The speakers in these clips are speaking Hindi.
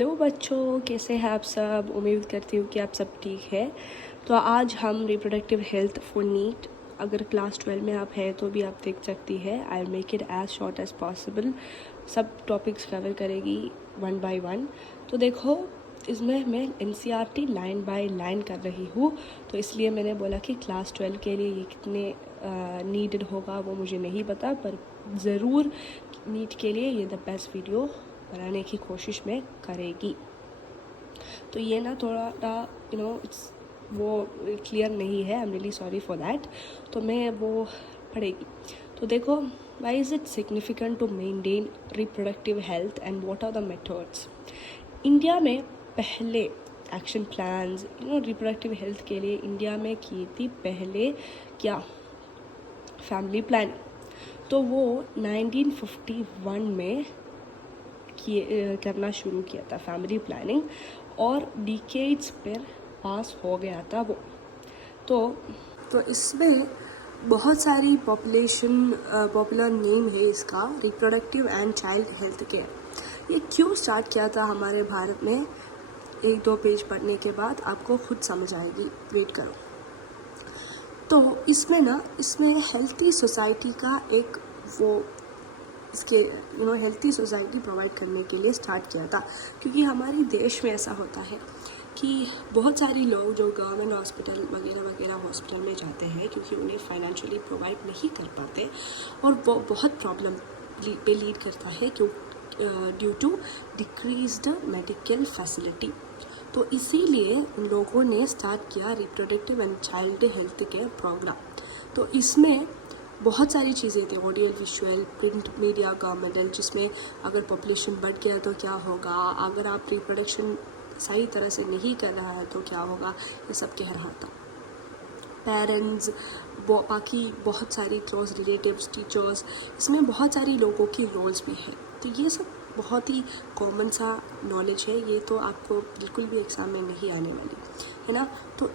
हेलो बच्चों, कैसे हैं आप सब। उम्मीद करती हूँ कि आप सब ठीक है। तो आज हम रिप्रोडक्टिव हेल्थ फॉर नीट, अगर क्लास 12 में आप हैं तो भी आप देख सकती है। I will make it as short as possible. सब टॉपिक्स कवर करेगी वन बाय वन। तो देखो, इसमें मैं NCERT लाइन बाय लाइन कर रही हूँ, तो इसलिए मैंने बोला कि क्लास 12 के लिए ये कितने नीडेड होगा वो मुझे नहीं पता, पर ज़रूर नीट के लिए ये द बेस्ट वीडियो बनाने की कोशिश में करेगी। तो ये ना थोड़ा इट्स वो क्लियर नहीं है। I am really sorry for that. तो मैं वो पढ़ेगी। तो देखो, why is it significant to maintain reproductive health and what are the methods. India में पहले एक्शन प्लान्स रिप्रोडक्टिव हेल्थ के लिए इंडिया में की थी पहले क्या, फैमिली प्लानिंग। तो वो 1951 में करना शुरू किया था फैमिली प्लानिंग, और डिकेड्स पर पास हो गया था वो। तो इसमें बहुत सारी पॉपुलर नेम है इसका, reproductive and child health care. ये क्यों स्टार्ट किया था हमारे भारत में, एक दो पेज पढ़ने के बाद आपको खुद समझ आएगी, वेट करो। तो इसमें हेल्थी सोसाइटी का एक वो इसके हेल्थी सोसाइटी प्रोवाइड करने के लिए स्टार्ट किया था। क्योंकि हमारे देश में ऐसा होता है कि बहुत सारे लोग जो गवर्नमेंट हॉस्पिटल वगैरह हॉस्पिटल में जाते हैं क्योंकि उन्हें फाइनेंशियली प्रोवाइड नहीं कर पाते, और वो बहुत प्रॉब्लम पे लीड करता है due to decreased medical facility. तो इसीलिए उन लोगों ने स्टार्ट किया reproductive and child health care programme. तो इसमें बहुत सारी चीज़ें थी, ऑडियो विजुअल प्रिंट मीडिया का मॉडल, जिसमें अगर पॉपुलेशन बढ़ गया तो क्या होगा, अगर आप रिप्रोडक्शन सही तरह से नहीं कर रहा है तो क्या होगा, ये सब कह रहा था। पेरेंट्स, बाकी बहुत सारी क्लोज रिलेटिव्स, टीचर्स, इसमें बहुत सारी लोगों की रोल्स भी हैं। तो ये सब बहुत ही कॉमन सा नॉलेज है, ये तो आपको बिल्कुल भी एग्ज़ाम में नहीं आने वाली है ना। तो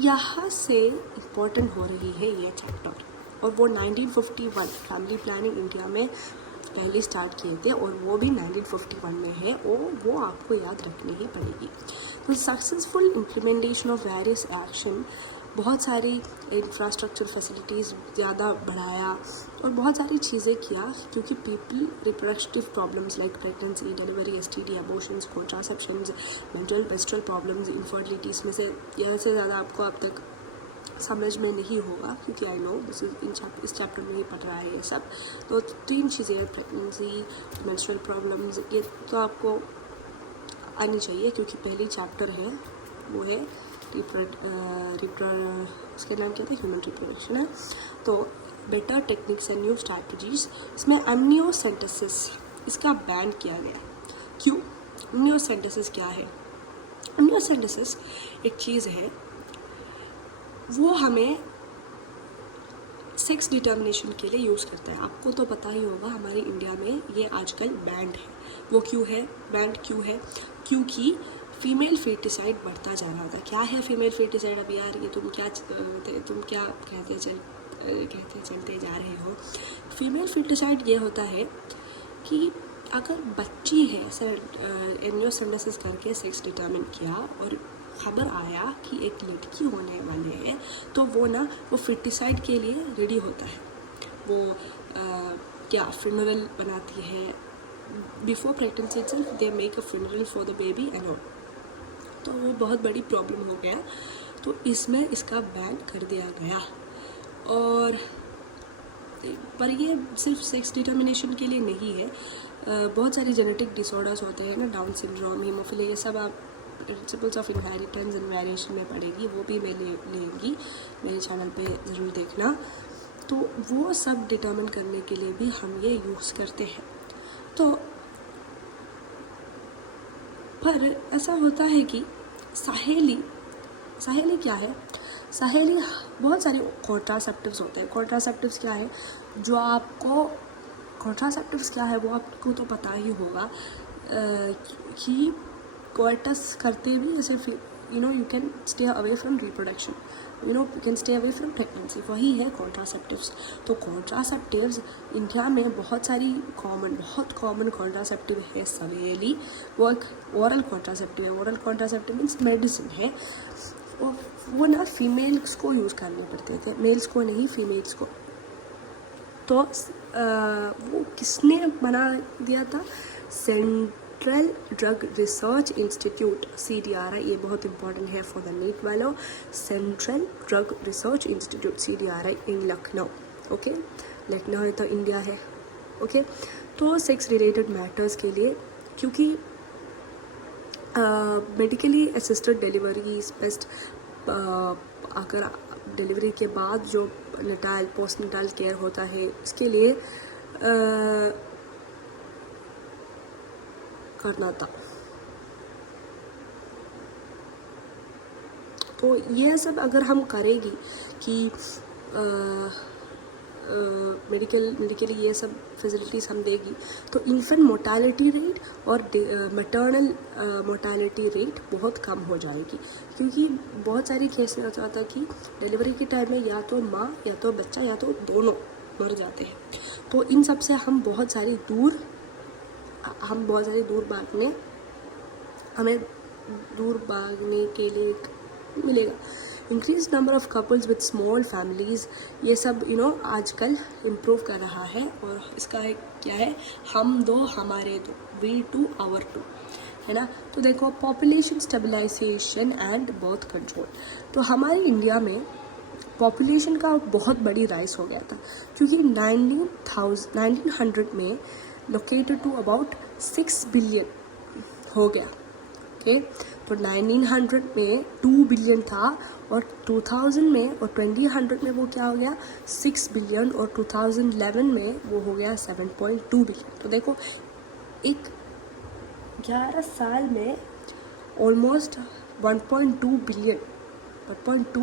यहाँ से इम्पोर्टेंट हो रही है ये चैप्टर, और वो 1951 फैमिली प्लानिंग इंडिया में पहले स्टार्ट किए थे, और वो भी 1951 में है, और वो आपको याद रखनी ही पड़ेगी। तो successful implementation of various action, बहुत सारी इंफ्रास्ट्रक्चर फैसिलिटीज़ ज़्यादा बढ़ाया और बहुत सारी चीज़ें किया, क्योंकि people reproductive problems like pregnancy, delivery, STD, abortions, contraceptions, mental pestle problems, infertility, इसमें से ज़्यादा आपको अब तक समझ में नहीं होगा, क्योंकि आई नो दिस इज इस चैप्टर में ही पढ़ रहा है ये सब। तो 3 चीज़ें हैं, प्रेगनेंसी, मेंस्ट्रुअल प्रॉब्लम्स, ये तो आपको आनी चाहिए, क्योंकि पहली चैप्टर है वो है उसके नाम क्या था, ह्यूमन रिप्रोडक्शन है। तो better techniques and new strategies, इसमें एमनियोसेंटेसिस इसका बैन किया गया। क्यों? एमनियोसेंटेसिस क्या है? एमनियोसेंटेसिस एक चीज़ है, वो हमें सेक्स डिटर्मिनेशन के लिए यूज़ करता है। आपको तो पता ही होगा हमारे इंडिया में ये आजकल बैंड है। वो क्यों है बैंड? क्यों है? क्योंकि फीमेल फेटिसाइड बढ़ता जा रहा था। क्या है फीमेल फेटिसाइड? अब यार ये तुम क्या कहते चलते जा रहे हो। फीमेल फेटिसाइड ये होता है कि अगर बच्ची है, एमनियोसेंटेसिस करके सेक्स डिटर्मिन किया और खबर आया कि एक लड़की होने वाले है, तो वो फेटिसाइड के लिए रेडी होता है। वो क्या फ्यूनरल बनाती है, before pregnancy itself they make a funeral for the baby and all. तो वो बहुत बड़ी प्रॉब्लम हो गया, तो इसमें इसका बैन कर दिया गया। और पर ये सिर्फ सेक्स डिटर्मिनेशन के लिए नहीं है, बहुत सारी जेनेटिक डिसऑर्डर्स होते हैं ना, डाउन सिंड्रोम, हीमोफिलिया, ये सब आप principles of inheritance and variation में पढ़ेगी, वो भी मैं लेंगी, मेरे चैनल पे ज़रूर देखना। तो वो सब डिटर्मिन करने के लिए भी हम ये यूज़ करते हैं। तो पर ऐसा होता है कि सहेली क्या है? सहेली बहुत सारे कॉन्ट्रासेप्टिव्स होते हैं। कॉन्ट्रासेप्टिव्स क्या है? कॉन्ट्रासेप्टिव्स क्या है वो आपको तो पता ही होगा, कि कोर्टस करते भी ऐसे you can stay away from reproduction, you can stay away from pregnancy, वही है कॉन्ट्रासेप्टिव्स। तो कॉन्ट्रासेप्टिव्स इंडिया में बहुत कॉमन कॉन्ट्रासेप्टिव है सवेली, वो एक ओरल कॉन्ट्रासेप्टिव है। ओरल कॉन्ट्रासेप्टिव मीन्स मेडिसिन है, और वो ना फीमेल्स को यूज़ करने पड़ते थे, मेल्स को नहीं, फीमेल्स को। तो वो किसने बना दिया था? Central drug research institute, CDRI, ये बहुत इंपॉर्टेंट है फॉर द नीट वालों। Central drug research institute CDRI इन लखनऊ। ओके, लखनऊ है तो इंडिया है। ओके, तो सेक्स रिलेटेड मैटर्स के लिए, क्योंकि medically assisted delivery is best. अगर डिलीवरी के बाद जो नटाल पोस्ट नटाल केयर होता है, इसके लिए करना था। तो यह सब अगर हम करेंगी कि मेडिकली ये सब फैसिलिटीज़ हम देगी, तो इन्फेंट मोर्टालिटी रेट और मैटरनल मोर्टालिटी रेट बहुत कम हो जाएगी। क्योंकि बहुत सारी केस में होता था कि डिलीवरी के टाइम में या तो माँ या तो बच्चा या तो दोनों मर जाते हैं। तो इन सब से हम बहुत सारी दूर भागने के लिए मिलेगा। Increase number of couples with small families, ये सब आजकल इम्प्रूव कर रहा है। और इसका एक क्या है, हम दो हमारे दो, वी टू आवर टू, है ना। तो देखो, population stabilisation and birth control. तो हमारे इंडिया में पॉपुलेशन का बहुत बड़ी राइज हो गया था, क्योंकि 1900 में लोकेटेड टू अबाउट 6 बिलियन हो गया। ओके, तो 1900 में 2 बिलियन था, और 2000 में और 2000 में वो क्या हो गया, 6 बिलियन, और 2011 में वो हो गया 7.2 बिलियन। तो देखो, एक 11 साल में ऑलमोस्ट 1.2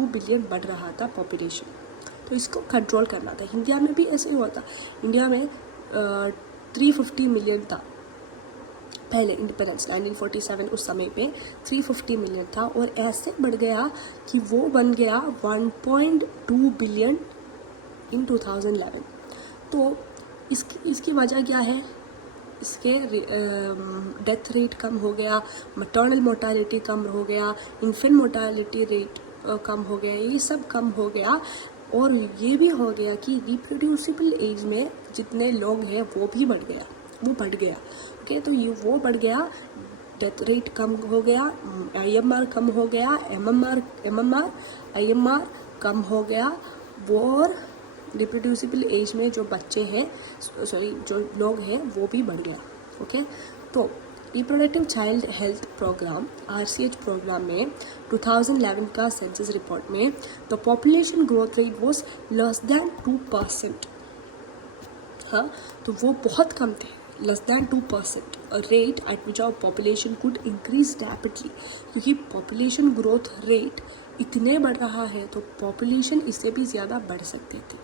बिलियन बढ़ रहा था पॉपुलेशन। तो इसको कंट्रोल करना था। इंडिया में भी ऐसे ही हुआ था। इंडिया में 350 मिलियन था पहले, इंडिपेंडेंस 1947 उस समय पे 350 मिलियन था, और ऐसे बढ़ गया कि वो बन गया 1.2 बिलियन इन 2011। तो इसकी वजह क्या है? इसके डेथ रेट कम हो गया, मैटरनल मोर्टालिटी कम हो गया, इन्फेंट मोर्टालिटी रेट कम हो गया, ये सब कम हो गया। और ये भी हो गया कि रिप्रोड्यूसिबल एज में जितने लोग हैं वो बढ़ गया। ओके, तो ये वो बढ़ गया, डेथ रेट कम हो गया, IMR कम हो गया, IMR कम हो गया, और रिप्रोड्यूसिबल एज में जो बच्चे हैं, जो लोग हैं, वो भी बढ़ गया। ओके, तो reproductive child health programme RCH programme में 2011 का सेंसस रिपोर्ट में the population growth rate was less than 2%। हाँ, तो वो बहुत कम थे, less than 2%, rate at which our population could increase rapidly. क्योंकि पॉपुलेशन ग्रोथ रेट इतने बढ़ रहा है, तो पॉपुलेशन इससे भी ज़्यादा बढ़ सकते थे।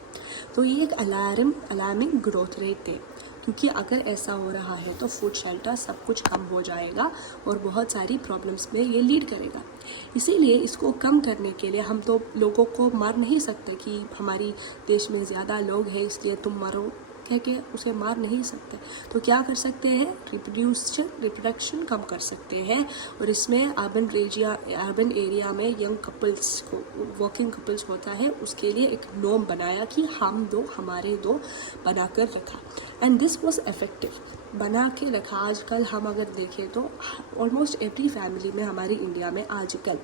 तो ये एक अलार्मिंग ग्रोथ रेट थे, क्योंकि अगर ऐसा हो रहा है तो फूड शेल्टर सब कुछ कम हो जाएगा और बहुत सारी प्रॉब्लम्स में ये लीड करेगा। इसीलिए इसको कम करने के लिए हम तो लोगों को मार नहीं सकते कि हमारी देश में ज़्यादा लोग हैं इसलिए तुम मरो कह के उसे मार नहीं सकते। तो क्या कर सकते हैं? रिप्रोडक्शन कम कर सकते हैं। और इसमें अर्बन एरिया में यंग कपल्स को, वर्किंग कपल्स होता है, उसके लिए एक नॉर्म बनाया कि हम दो हमारे दो बना कर रखा। एंड दिस वॉज इफेक्टिव, बना के रखा। आजकल हम अगर देखें तो ऑलमोस्ट एवरी फैमिली में हमारी इंडिया में आजकल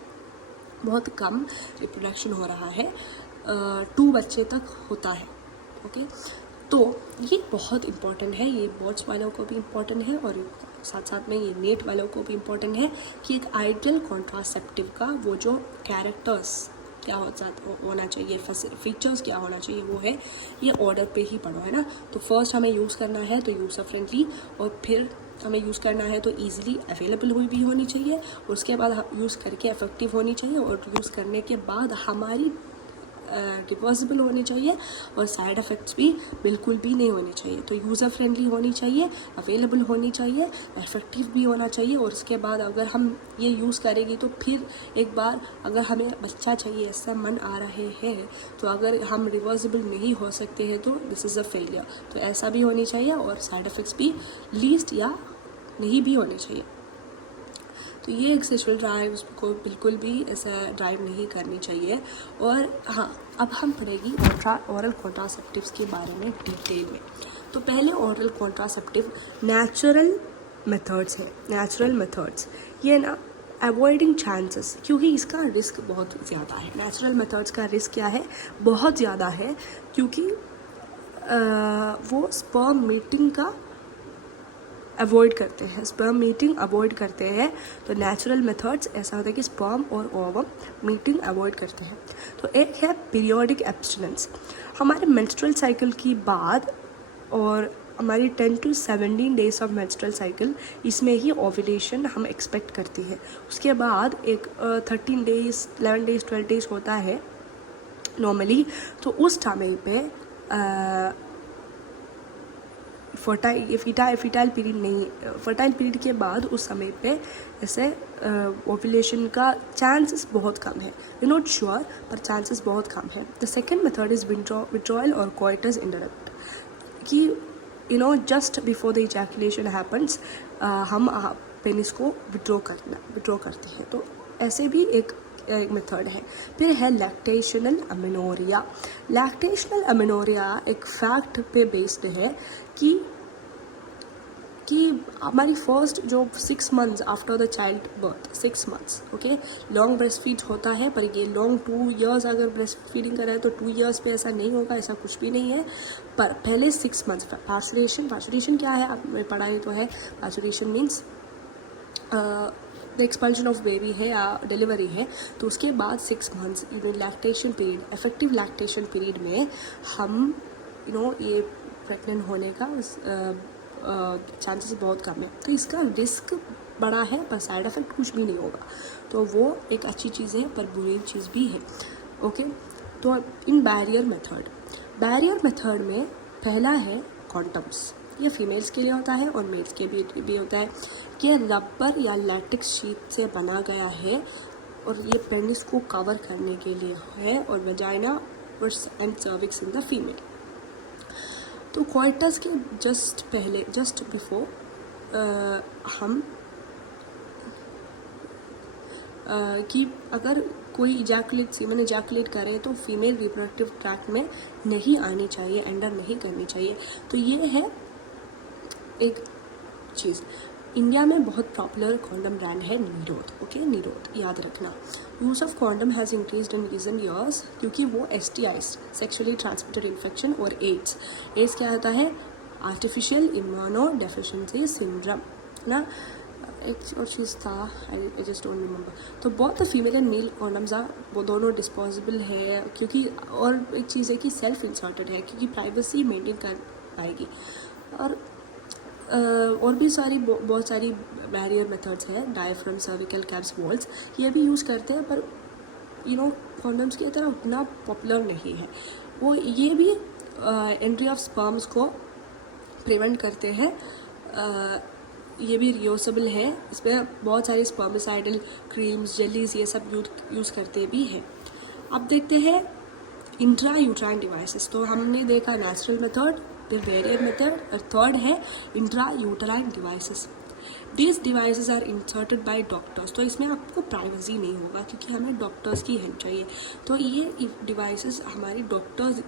बहुत कम रिप्रोडक्शन हो रहा है, 2 बच्चे तक होता है। ओके, तो ये बहुत इम्पॉर्टेंट है, ये बोर्ड्स वालों को भी इम्पॉर्टेंट है और साथ साथ में ये नेट वालों को भी इम्पॉर्टेंट है कि एक आइडियल कॉन्ट्रासेप्टिव का वो जो कैरेक्टर्स क्या होना चाहिए, फीचर्स क्या होना चाहिए, वो है ये ऑर्डर पे ही पढ़ो, है ना। तो फर्स्ट हमें यूज़ करना है तो यूज़र फ्रेंडली, और फिर हमें यूज़ करना है तो ईजिली अवेलेबल हुई भी होनी चाहिए, और उसके बाद यूज़ करके इफेक्टिव होनी चाहिए, और यूज़ करने के बाद हमारी रिवर्सिबल होनी चाहिए और साइड इफ़ेक्ट्स भी बिल्कुल भी नहीं होने चाहिए। तो यूज़र फ्रेंडली होनी चाहिए, अवेलेबल होनी चाहिए, इफेक्टिव भी होना चाहिए। और उसके बाद अगर हम ये यूज़ करेंगे तो फिर एक बार अगर हमें बच्चा चाहिए, ऐसा मन आ रहे हैं, तो अगर हम रिवर्सिबल नहीं हो सकते हैं तो दिस इज़ अ फेलियर। तो ऐसा भी होनी चाहिए और साइड इफ़ेक्ट्स भी लीस्ट या नहीं भी होने चाहिए। तो ये एक सेक्सुअल ड्राइव को बिल्कुल भी ऐसा ड्राइव नहीं करनी चाहिए। और हाँ, अब हम पढ़ेगी ओरल कॉन्ट्रासेप्टिव्स के बारे में डिटेल में। तो पहले ओरल कॉन्ट्रासेप्टिव नेचुरल मेथड्स है। नेचुरल मेथड्स ये ना अवॉइडिंग चांसेस, क्योंकि इसका रिस्क बहुत ज़्यादा है। नेचुरल मेथड्स का रिस्क क्या है? बहुत ज़्यादा है, क्योंकि वो स्पर्म मीटिंग का अवॉइड करते हैं, स्पर्म मीटिंग अवॉइड करते हैं। तो नेचुरल मेथड्स ऐसा होता है कि स्पर्म और ओवम मीटिंग अवॉइड करते हैं। तो एक है पीरियोडिक एब्स्टिनेंस। हमारे मेंस्ट्रुअल साइकिल की बाद और हमारी 10 to 17 days of menstrual cycle, इसमें ही ओव्यूलेशन हम एक्सपेक्ट करती है। उसके बाद एक 13 डेज, 11 डेज, 12 डेज होता है नॉर्मली। तो उस टाइम पे फर्टाइल पीरियड नहीं, फर्टाइल पीरियड के बाद उस समय पे ऐसे ओव्यूलेशन का चांसेस बहुत कम है। वी नॉट श्योर, पर चांसेस बहुत कम है। The second method is withdrawal और कोइटस इंटरप्ट, कि just before the ejaculation happens हम पेनिस को विड्रॉ करते हैं। तो ऐसे भी एक मेथड है। फिर है लैक्टेशनल अमेनोरिया। लैक्टेशनल अमेनोरिया एक फैक्ट पे बेस्ड है कि हमारी फर्स्ट जो 6 months after the child birth, 6 months, okay, long breast feed होता है। पर ये लॉन्ग 2 years अगर ब्रेस्ट फीडिंग कर रहा है तो 2 years पे ऐसा नहीं होगा, ऐसा कुछ भी नहीं है। पर पहले 6 months पार्चुरेशन क्या है आप में पढ़ा ही तो है। Parturition means the expulsion of baby है या डिलीवरी है। तो उसके बाद 6 months lactation period, effective lactation period में हम ये प्रेग्नेंट होने का चांसेस बहुत कम है। तो इसका रिस्क बड़ा है, पर साइड इफेक्ट कुछ भी नहीं होगा। तो वो एक अच्छी चीज़ है, पर बुरी चीज़ भी है। ओके, तो इन बैरियर मेथड में पहला है कॉन्डम्स। ये फीमेल्स के लिए होता है और मेल्स के भी होता है। ये रबर या लैटेक्स शीट से बना गया है और ये पेनिस को कवर करने के लिए है, और vagina and cervix in the female. तो कोइटस के जस्ट बिफोर हम कि अगर कोई सीमेन इजैकुलेट करे तो फीमेल रिप्रोडक्टिव ट्रैक्ट में नहीं आनी चाहिए, एंटर नहीं करनी चाहिए। तो ये है एक चीज़। इंडिया में बहुत पॉपुलर कॉन्डम ब्रांड है निरोध। ओके, निरोध याद रखना। Use of condom has increased in recent years, क्योंकि वो STIs, सेक्सुअली ट्रांसमिटेड इन्फेक्शन, और एड्स क्या होता है? आर्टिफिशियल इम्यूनो डेफिशिएंसी सिंड्रोम ना। एक और चीज़ था, आई जस्ट डोंट रिमेंबर। तो बहुत फीमेल एंड मेल कॉन्डम्स वो दोनों डिस्पोजेबल है, क्योंकि और एक चीज़ है कि सेल्फ इंसर्टेड है, क्योंकि प्राइवेसी मेंटेन कर पाएगी। और भी बहुत सारी बैरियर मेथड्स हैं। डायफ्राम, सर्विकल कैप्स, वॉल्स, ये भी यूज़ करते हैं, पर कॉन्डम्स की तरह उतना पॉपुलर नहीं है। वो ये भी एंट्री ऑफ स्पर्म्स को प्रिवेंट करते हैं। ये भी रियूजेबल है। इसमें बहुत सारे स्पर्मिसाइडल क्रीम्स, जेलीज, ये सब यूज़ करते भी हैं। अब देखते हैं इंट्रा यूट्राइन डिवाइसेस। तो हमने देखा नेचुरल मेथड, फिर बैरियर मेथड, और थर्ड है intra uterine devices. These devices are inserted by doctors। तो इसमें आपको प्राइवेसी नहीं होगा, क्योंकि हमें डॉक्टर्स की हेल्प चाहिए। तो ये डिवाइसेस हमारी डॉक्टर्स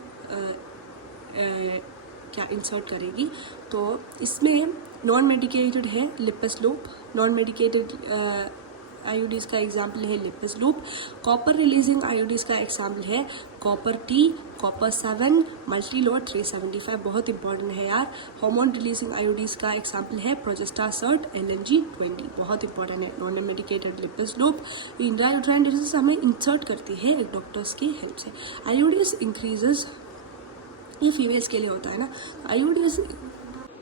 क्या इंसर्ट करेगी। तो इसमें नॉन मेडिकेटेड है लिपस लूप। नॉन मेडिकेटेड आईयूडीज़ का एग्जाम्पल है लिपस लूप। कॉपर रिलीजिंग आईयूडीज़ का एग्जाम्पल है कॉपर टी, कॉपर 7, मल्टीलोड 375, बहुत इंपॉर्टेंट है यार। हार्मोन रिलीजिंग आईयूडीज़ का एग्जाम्पल है प्रोजेस्टासर्ट LNG-20, बहुत इंपॉर्टेंट है। Non medicated lips loop intrauterine devices हमें इंसर्ट करती है एक डॉक्टर्स की हेल्प से। आईयूडीज़ इंक्रीजेज, ये फीमेल्स के लिए होता है ना। आईयूडीज़,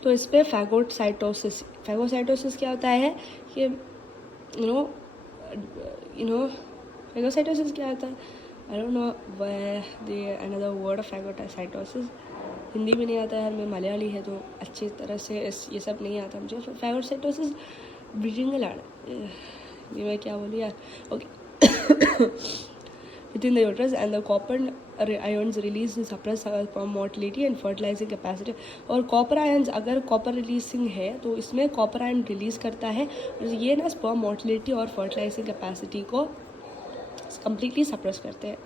तो इस पर फैगोसाइटोसिस क्या होता है कि फैगोसाइटोसिस क्या होता है? I don't know another word of phagocytosis, Hindi में नहीं आता है, मैं मलयाली है तो अच्छी तरह से ये सब नहीं आता मुझे। फैगोसाइटोसिस ब्रीडिंग ये मैं क्या बोलूँ यार, okay. Within the uterus and the copper ions released to suppress sperm motility and fertilizing capacity। और कॉपर आयन्स अगर कॉपर रिलीजिंग है तो इसमें कॉपर आयन रिलीज करता है और ये ना स्पर्म मोटिलिटी और फर्टिलाइजिंग कैपेसिटी को कम्प्लीटली सप्रेस करते हैं।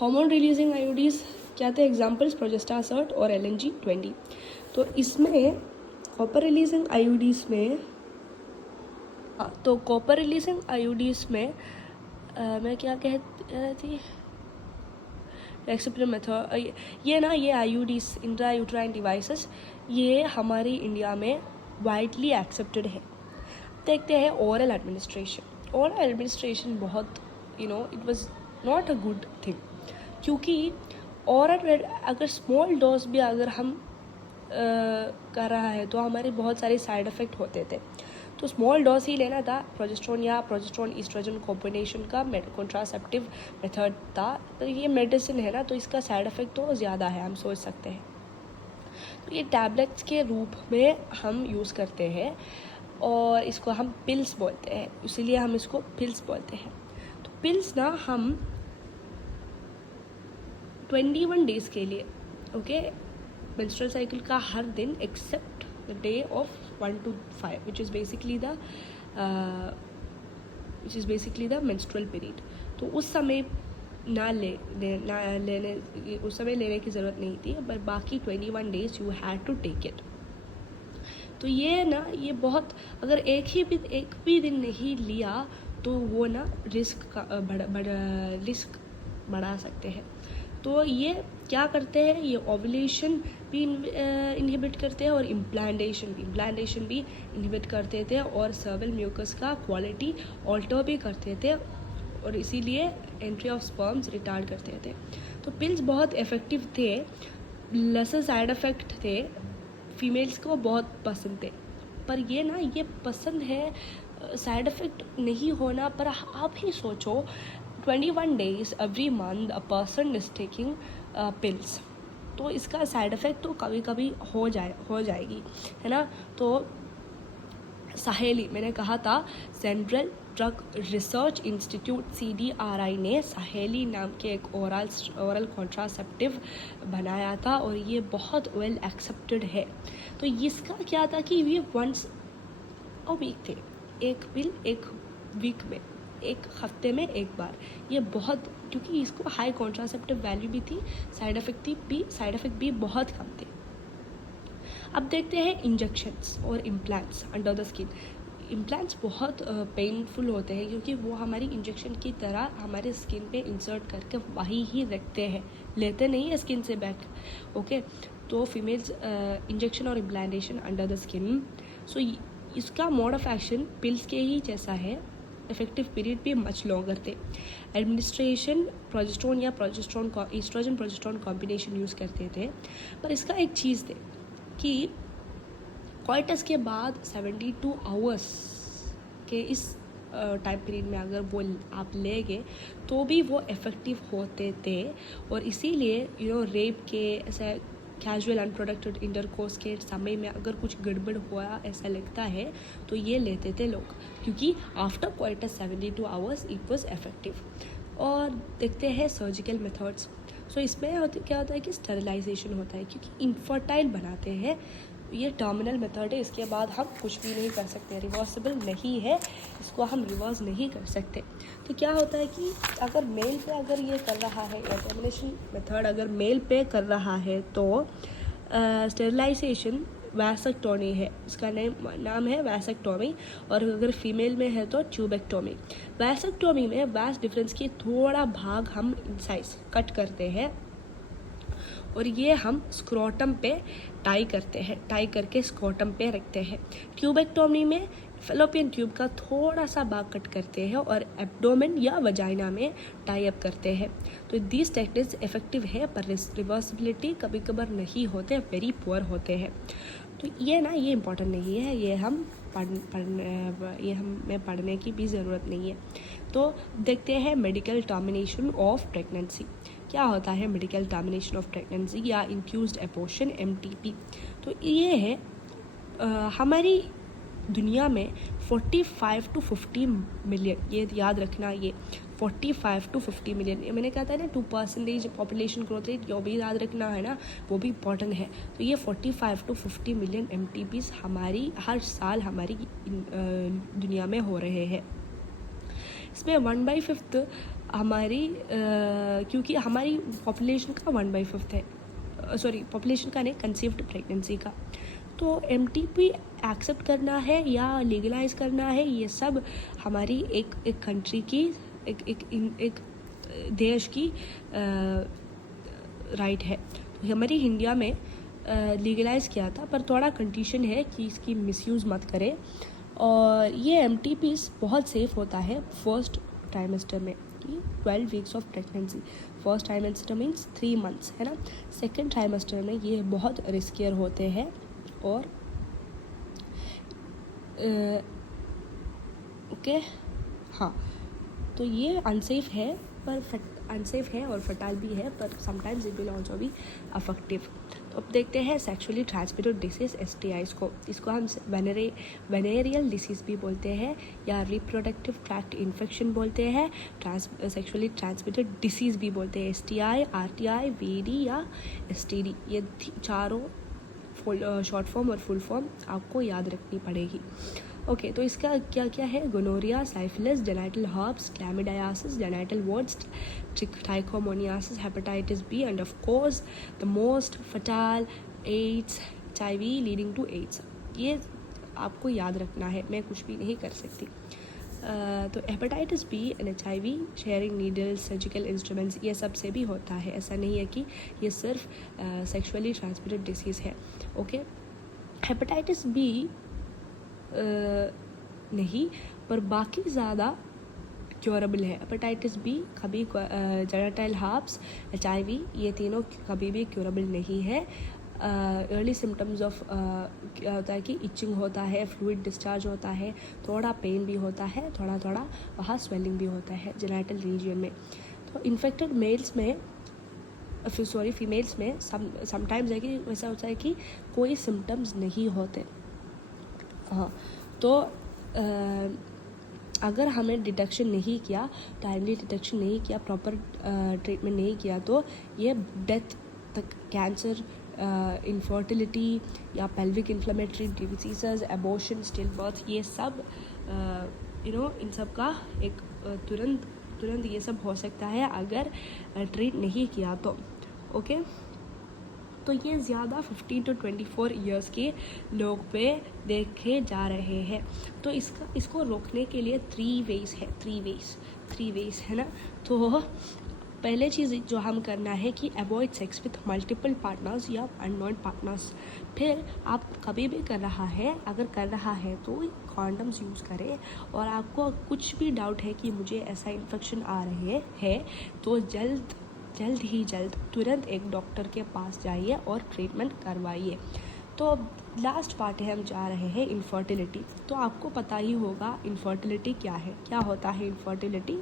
हार्मोन रिलीजिंग आयोडीज क्या थे एग्जाम्पल्स, प्रोजेस्टासर्ट और LNG-20। तो इसमें कॉपर रिलीजिंग आयोडीज में मैं क्या कह रही थी, एक्सेप्टर मेथड, ये आईयूडीज इंट्रा यूट्राइन डिवाइसेस ये हमारी इंडिया में वाइडली एक्सेप्टेड है। देखते हैं ओरल एडमिनिस्ट्रेशन बहुत it was not a good thing, क्योंकि ओरल अगर स्मॉल डोज भी अगर हम कर रहा है तो हमारे बहुत सारे साइड इफ़ेक्ट होते थे, तो स्मॉल डोज ही लेना था। प्रोजेस्टेरोन ईस्ट्रोजन कॉम्बिनेशन का कॉन्ट्रासेप्टिव मेथड था, तो ये मेडिसिन है ना, तो इसका साइड इफ़ेक्ट तो ज़्यादा है, हम सोच सकते हैं। तो ये टैबलेट्स के रूप में हम यूज़ करते हैं और इसको हम पिल्स बोलते हैं, इसीलिए हम इसको पिल्स बोलते हैं। तो पिल्स ना हम 21 डेज़ के लिए, ओके, मेंस्ट्रुअल साइकिल का हर दिन except the day of 1 to 5 which is basically the menstrual period। तो उस समय उस समय लेने की ज़रूरत नहीं थी, पर बाकी 21 days you had to take it. तो ये बहुत, अगर एक भी दिन नहीं लिया तो वो ना रिस्क बढ़ा सकते हैं। तो ये क्या करते हैं, ये ओव्यूलेशन भी इनहिबिट करते हैं और इम्प्लांटेशन भी इनहिबिट करते थे और सर्वल म्यूकस का क्वालिटी ऑल्टर भी करते थे और इसीलिए एंट्री ऑफ स्पर्म्स रिटार्ड करते थे। तो पिल्स बहुत इफ़ेक्टिव थे, लेसर साइड इफ़ेक्ट थे, फीमेल्स को बहुत पसंद थे। पर ये पसंद है, साइड इफ़ेक्ट नहीं होना, पर आप ही सोचो 21 days every month a person is taking pills, तो इसका साइड इफ़ेक्ट तो कभी कभी हो जाएगी, है ना। तो सहेली, मैंने कहा था central drug research institute CDRI ने सहेली नाम के एक ओरल कॉन्ट्रासेप्टिव बनाया था और ये बहुत वेल एक्सेप्टेड है। तो इसका क्या था कि ये वंस अ वीक थे, एक पिल एक वीक में, एक हफ्ते में एक बार। ये बहुत, क्योंकि इसको हाई कॉन्ट्रासेप्टिव वैल्यू भी थी, साइड इफ़ेक्ट भी बहुत कम थे। अब देखते हैं इंजेक्शंस और implants under the skin. Implants बहुत पेनफुल होते हैं क्योंकि वो हमारी इंजेक्शन की तरह हमारे स्किन पे इंसर्ट करके वही ही रखते हैं, लेते नहीं है स्किन से बैक, ओके। तो फीमेल्स इंजेक्शन और इम्प्लांटेशन अंडर द स्किन, सो इसका मोड ऑफ एक्शन पिल्स के ही जैसा है, इफेक्टिव पीरियड भी मच लॉन्गर थे। एडमिनिस्ट्रेशन प्रोजेस्टेरोन या ईस्ट्रोजन प्रोजेस्टेरोन कॉम्बिनेशन यूज़ करते थे, पर इसका एक चीज़ थे कि कॉइटस के बाद 72 आवर्स के इस टाइम पीरियड में अगर वो आप ले गए तो भी वो इफ़ेक्टिव होते थे। और इसीलिए रेप के ऐसा कैजुअल अनप्रोडक्टिव इंटरकोर्स के समय में अगर कुछ गड़बड़ हुआ ऐसा लगता है तो ये लेते थे लोग, क्योंकि after coitus 72 hours it was effective. और देखते हैं सर्जिकल मेथड्स। सो इसमें क्या होता है कि स्टरलाइजेशन होता है, क्योंकि इनफर्टाइल बनाते हैं। ये टर्मिनल मेथड है, इसके बाद हम कुछ भी नहीं कर सकते, रिवर्सिबल नहीं है, इसको हम रिवर्स नहीं कर सकते। तो क्या होता है कि अगर मेल पे अगर ये कर रहा है, टर्मिनेशन मेथड अगर मेल पे कर रहा है तो स्टेरिलाइजेशन वैसेक्टोमी है, इसका नाम है वैसेक्टोमी। और अगर फीमेल में है तो ट्यूबेक्टोमी। वैसेक्टोमी में वैस डिफरेंस की थोड़ा भाग हम इंसाइज कट करते हैं और ये हम स्क्रोटम पे टाई करके स्क्रोटम पे रखते हैं। ट्यूबेक्टोमी में फेलोपियन ट्यूब का थोड़ा सा भाग कट करते हैं और एब्डोमेन या वजाइना में टाई अप करते हैं। तो दिस टेक्निक्स इफेक्टिव है, पर रिवर्सिबिलिटी कभी कभार नहीं होते, वेरी पुअर होते हैं। तो ये इम्पोर्टेंट नहीं है, ये हम ये हमें पढ़ने की भी ज़रूरत नहीं है। तो देखते हैं मेडिकल टर्मिनेशन ऑफ प्रेगनेंसी। क्या होता है मेडिकल टर्मिनेशन ऑफ प्रेगनेंसी या इंड्यूस्ड एबॉर्शन, MTP? तो ये है हमारी दुनिया में 45 to 50 मिलियन, ये याद रखना, ये 45 to 50 मिलियन, ये मैंने कहा था ना 2% पॉपुलेशन ग्रोथ रेट, ये भी याद रखना है ना, वो भी इम्पॉर्टेंट है। तो ये 45 to 50 मिलियन MTPs हमारी हर साल हमारी दुनिया में हो रहे हैं। इसमें 1/5 हमारी क्योंकि हमारी पॉपुलेशन का 1/5 है, सॉरी पॉपुलेशन का नहीं, कंसीव्ड प्रेगनेंसी का। तो MTP एक्सेप्ट करना है या लीगलाइज करना है, ये सब हमारी एक कंट्री की, एक देश की राइट है। तो हमारी इंडिया में लीगलाइज किया था, पर थोड़ा कंडीशन है कि इसकी मिसयूज़ मत करें। और ये MTPs बहुत सेफ होता है फर्स्ट ट्राइमेस्टर में, 12 weeks of pregnancy. First trimester means 3 months है ना। सेकेंड ट्राइमेस्टर में ये बहुत रिस्कियर होते हैं और ओके हाँ, तो ये अनसेफ है, पर अनसेफ है और फटाल भी है, पर sometimes it will also be affective. तो अब देखते हैं सेक्सुअली ट्रांसमिटेड डिसीज STIs को। इसको हम वेनेरियल डिसीज़ भी बोलते हैं या रिप्रोडक्टिव ट्रैक्ट इन्फेक्शन बोलते हैं, सेक्सुअली ट्रांसमिटेड डिसीज़ भी बोलते हैं, STI, RTI, VD या STD। ये चारों शॉर्ट फॉर्म और फुल फॉर्म आपको याद रखनी पड़ेगी। ओके, तो इसका क्या क्या है? Gonorrhoea, syphilis, genital herpes, chlamydiasis, genital warts, trichomoniasis, hepatitis B, and of course the most fatal AIDS, HIV leading to AIDS. ये आपको याद रखना है, मैं कुछ भी नहीं कर सकती। तो hepatitis B and HIV sharing needles, surgical instruments, ये सब से भी होता है। ऐसा नहीं है कि ये सिर्फ सेक्सुअली ट्रांसमिटेड डिसीज़ है। ओके, हेपेटाइटिस B नहीं, पर बाकी ज़्यादा क्योरेबल है। हेपेटाइटिस B कभी, जेनाइटल हर्ब्स, HIV, ये तीनों कभी भी क्योरेबल नहीं है। अर्ली सिम्टम्स ऑफ क्या होता है कि इचिंग होता है, फ्लूइड डिस्चार्ज होता है, थोड़ा पेन भी होता है, थोड़ा थोड़ा वहाँ स्वेलिंग भी होता है जेनाइटल रीजन में। तो इन्फेक्टेड मेल्स में, फीमेल्स में समटाइम्स है कि वैसा होता है कि कोई सिम्टम्स नहीं होते। हाँ, तो अगर हमें डिटेक्शन नहीं किया, टाइमली डिटेक्शन नहीं किया, प्रॉपर ट्रीटमेंट नहीं किया, तो ये डेथ तक, कैंसर, इनफर्टिलिटी या pelvic inflammatory disease, abortion, still birth, ये सब इन सब का एक तुरंत ये सब हो सकता है अगर ट्रीट नहीं किया तो। ओके, तो ये ज़्यादा 15 to 24 ईयर्स के लोग पे देखे जा रहे हैं। तो इसको रोकने के लिए 3 ways है ना। तो पहले चीज़ जो हम करना है कि avoid sex with multiple partners या अननोन पार्टनर्स। फिर आप कभी भी अगर कर रहा है तो कॉन्डम्स यूज़ करें। और आपको कुछ भी डाउट है कि मुझे ऐसा इन्फेक्शन आ रहे है, तो जल्द तुरंत एक डॉक्टर के पास जाइए और ट्रीटमेंट करवाइए। तो लास्ट पार्ट है, हम जा रहे हैं इनफर्टिलिटी। तो आपको पता ही होगा इनफर्टिलिटी क्या है, क्या होता है इनफर्टिलिटी।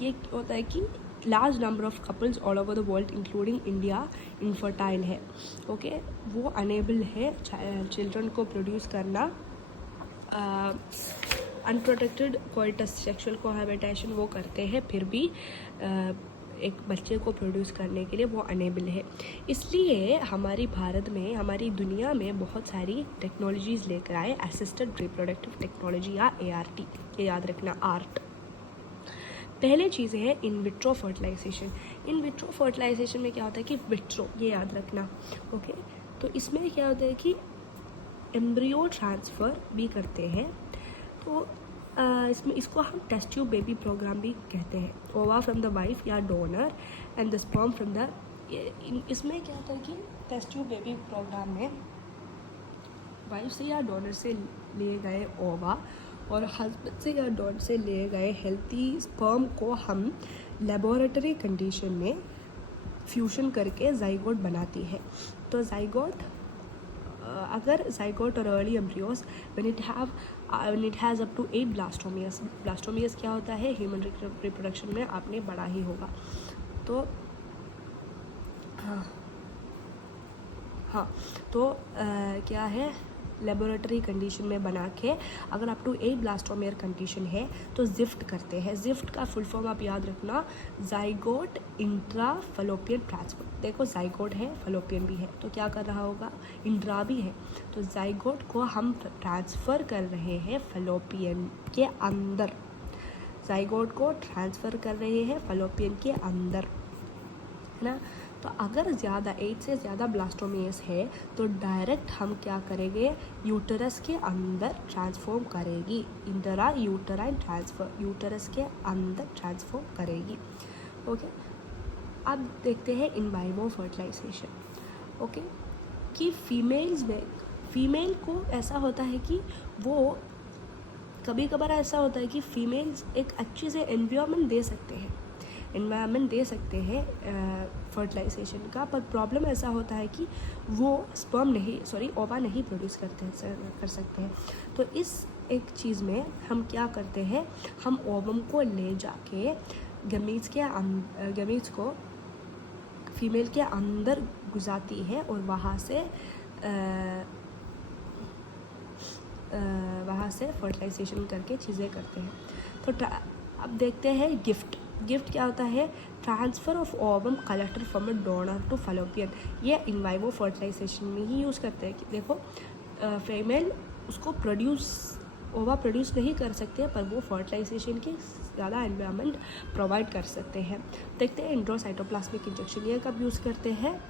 ये होता है कि large number of couples all over the world including India infertile है। ओके, वो अनेबल है चिल्ड्रन को प्रोड्यूस करना। अनप्रोटेक्टेड कोइटस, सेक्सुअल कोहैबिटेशन वो करते हैं, फिर भी एक बच्चे को प्रोड्यूस करने के लिए वो अनेबल है। इसलिए हमारी भारत में, हमारी दुनिया में बहुत सारी टेक्नोलॉजीज़ लेकर आए, असिस्टेड रिप्रोडक्टिव टेक्नोलॉजी या ART, ये याद रखना, आर्ट। पहले चीज़ है in vitro fertilisation. In vitro fertilisation में क्या होता है कि विट्रो, ये याद रखना। ओके, तो इसमें क्या होता है कि एम्ब्रियो ट्रांसफ़र भी करते हैं। तो इसको हम टेस्ट ट्यूब बेबी प्रोग्राम भी कहते हैं। ओवा फ्रॉम द वाइफ या donor and the sperm from the, इसमें क्या होता है कि टेस्ट ट्यूब बेबी प्रोग्राम में वाइफ से या डोनर से लिए गए ओवा और हस्बैंड से या डॉटर से लिए गए हेल्थी स्पर्म को हम लेबोरेटरी कंडीशन में फ्यूशन करके जाइगोट बनाती है। तो जाइगोट अगर zygote और early embryos when it has up to 8 blastomeres, blastomeres क्या होता है, ह्यूमन रिप्रोडक्शन में आपने बड़ा ही होगा। तो हाँ तो क्या है, लेबोरेटरी कंडीशन में बना के अगर अप टू 8 ब्लास्टोमेयर कंडीशन है तो जिफ्ट करते हैं। जिफ्ट का फुल फॉर्म आप याद रखना, जाइगोट इंट्रा फलोपियन ट्रांसफर। देखो जाइगोट है, फलोपियन भी है, तो क्या कर रहा होगा, इंट्रा भी है, तो जाइगोट को हम ट्रांसफ़र कर रहे हैं फलोपियन के अंदर, जाइगोट को ट्रांसफ़र कर रहे हैं फलोपियन के अंदर, है ना। तो अगर ज़्यादा 8 से ज़्यादा ब्लास्टोमेयर्स है तो डायरेक्ट हम क्या करेंगे, यूटरस के अंदर ट्रांसफॉर्म करेगी, इंट्रा यूटराइन ट्रांसफर, यूटरस के अंदर ट्रांसफॉर्म करेगी। ओके, अब देखते हैं इन वाइवो फर्टिलाइजेशन। ओके, कि फीमेल्स में, फीमेल को ऐसा होता है कि वो कभी कभार ऐसा होता है कि फीमेल्स एक अच्छे से एनवायरनमेंट दे सकते हैं फर्टिलाइजेशन का, पर प्रॉब्लम ऐसा होता है कि वो ओवा नहीं प्रोड्यूस कर सकते हैं। तो इस एक चीज़ में हम क्या करते हैं, हम ओवम को ले जाके गमीट्स को फीमेल के अंदर गुजाती है और वहाँ से फर्टिलाइजेशन करके चीज़ें करते हैं। तो अब देखते हैं गिफ्ट क्या होता है, transfer of ovum collected from a donor to fallopian. ये इन वाइवो फर्टिलाइजेशन में ही यूज़ करते हैं कि देखो फीमेल उसको ओवा प्रोड्यूस नहीं कर सकते, पर वो फर्टिलाइजेशन के ज़्यादा एनवायरनमेंट प्रोवाइड कर सकते हैं। देखते हैं इंट्रोसाइटोप्लाज्मिक इंजेक्शन, ये कब यूज़ करते हैं,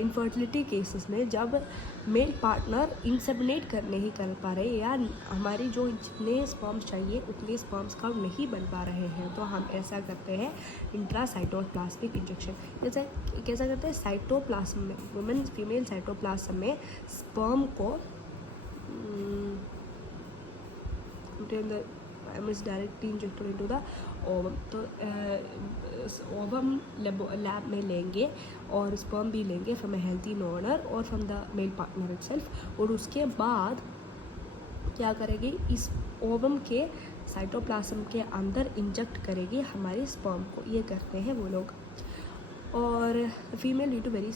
इनफर्टिलिटी केसेस में जब मेल पार्टनर इंसेमिनेट नहीं कर पा रहे या हमारी जो जितने स्पर्म्स चाहिए उतने स्पर्म्स काउंट नहीं बन पा रहे हैं, तो हम ऐसा करते हैं इंट्रासाइटोप्लाज्मिक इंजेक्शन। जैसे कैसा करते हैं, साइटोप्लाज्म में फीमेल साइटोप्लाज्म में स्पर्म को directly injected into the ovum. तो ओवम लैब में लेंगे और स्पर्म भी लेंगे फ्रॉम अ हेल्थी डोनर और from the male partner itself, और उसके बाद क्या करेगी, इस ओवम के साइटोप्लाज्म के अंदर इंजेक्ट करेगी हमारे स्पर्म को। ये करते हैं वो लोग। और female due to very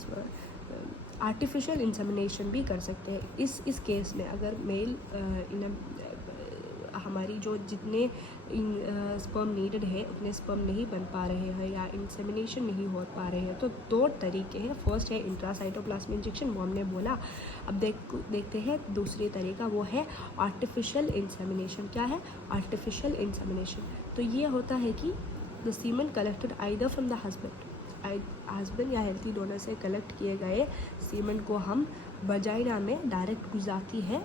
artificial insemination भी कर सकते हैं। इस केस में अगर मेल हमारी जो जितने स्पर्म नीडेड है उतने स्पर्म नहीं बन पा रहे हैं या इंसेमिनेशन नहीं हो पा रहे हैं, तो 2 तरीके हैं। फर्स्ट है इंट्रासाइटोप्लाज्मिक इंजेक्शन, वो हमने बोला। अब देखते हैं दूसरी तरीका, वो है आर्टिफिशियल इंसेमिनेशन। क्या है आर्टिफिशियल इंसेमिनेशन? तो ये होता है कि the semen collected either from the husband या हेल्थी डोनर से कलेक्ट किए गए सीमन को हम वजाइना में डायरेक्ट गुजाती है,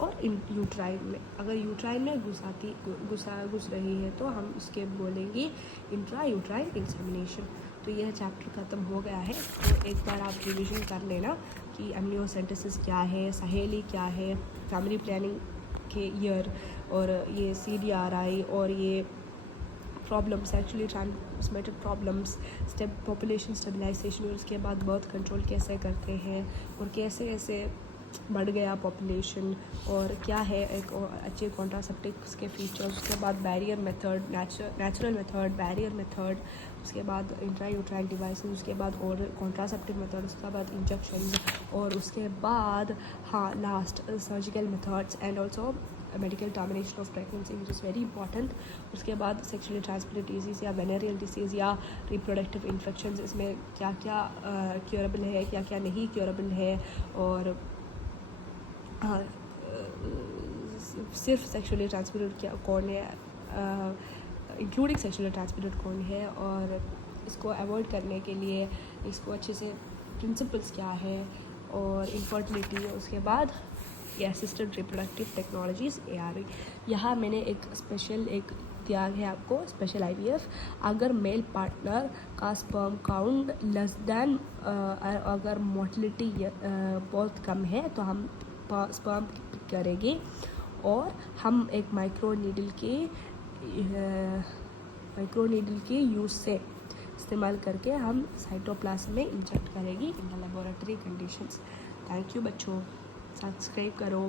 और यूट्राइन में, अगर यूट्राइन में घुस रही है तो हम उसके बोलेंगे इंट्रा यूट्राइन इंसेमिनेशन। तो यह चैप्टर ख़त्म हो गया है। तो एक बार आप रिवीजन कर लेना कि एम्नियोसेंटेसिस क्या है, सहेली क्या है, फैमिली प्लानिंग के ईयर, और ये CDRI और ये problems, actually transmitted problems, population stabilisation, और उसके बाद बर्थ कंट्रोल कैसे करते हैं और कैसे बढ़ गया पॉपुलेशन, और क्या है एक अच्छे कॉन्ट्रासेप्टिव्स के फीचर्स, उसके बाद barrier method, natural method, barrier method, उसके बाद इंट्रायूट्राइन डिवाइसेस, उसके बाद और कॉन्ट्रासेप्टिव मेथड, उसके बाद इंजेक्शन, और उसके बाद last surgical methods and also medical termination of pregnancy which is very important. उसके बाद सेक्शुअली ट्रांसमिटेड डिजीज़ या वेनेरियल डिसीज़ या रिप्रोडक्टिव इन्फेक्शंस, इसमें क्या क्या क्योरेबल है, क्या क्या नहीं क्योरेबल है, और सिर्फ सेक्शुअली ट्रांसमिटेड क्या कौन है, इंक्लूडिंग सेक्शुअली ट्रांसमिटेड कौन है, और इसको अवॉइड करने के लिए इसको अच्छे से प्रिंसिपल्स क्या है, और इनफर्टिलिटी। उसके बाद ये असिस्टेड रिप्रोडक्टिव टेक्नोलॉजीज़ ARV। यहाँ मैंने एक दिया है आपको स्पेशल IVF। अगर मेल पार्टनर का स्पर्म काउंट लेस दैन, अगर मोटिलिटी बहुत कम है तो हम स्पर्म करेंगे, और हम एक माइक्रो नीडल के यूज़ से इस्तेमाल करके हम साइटोप्लाज्म में इंजेक्ट करेंगी in the laboratory conditions. Thank you बच्चों, सब्सक्राइब करो।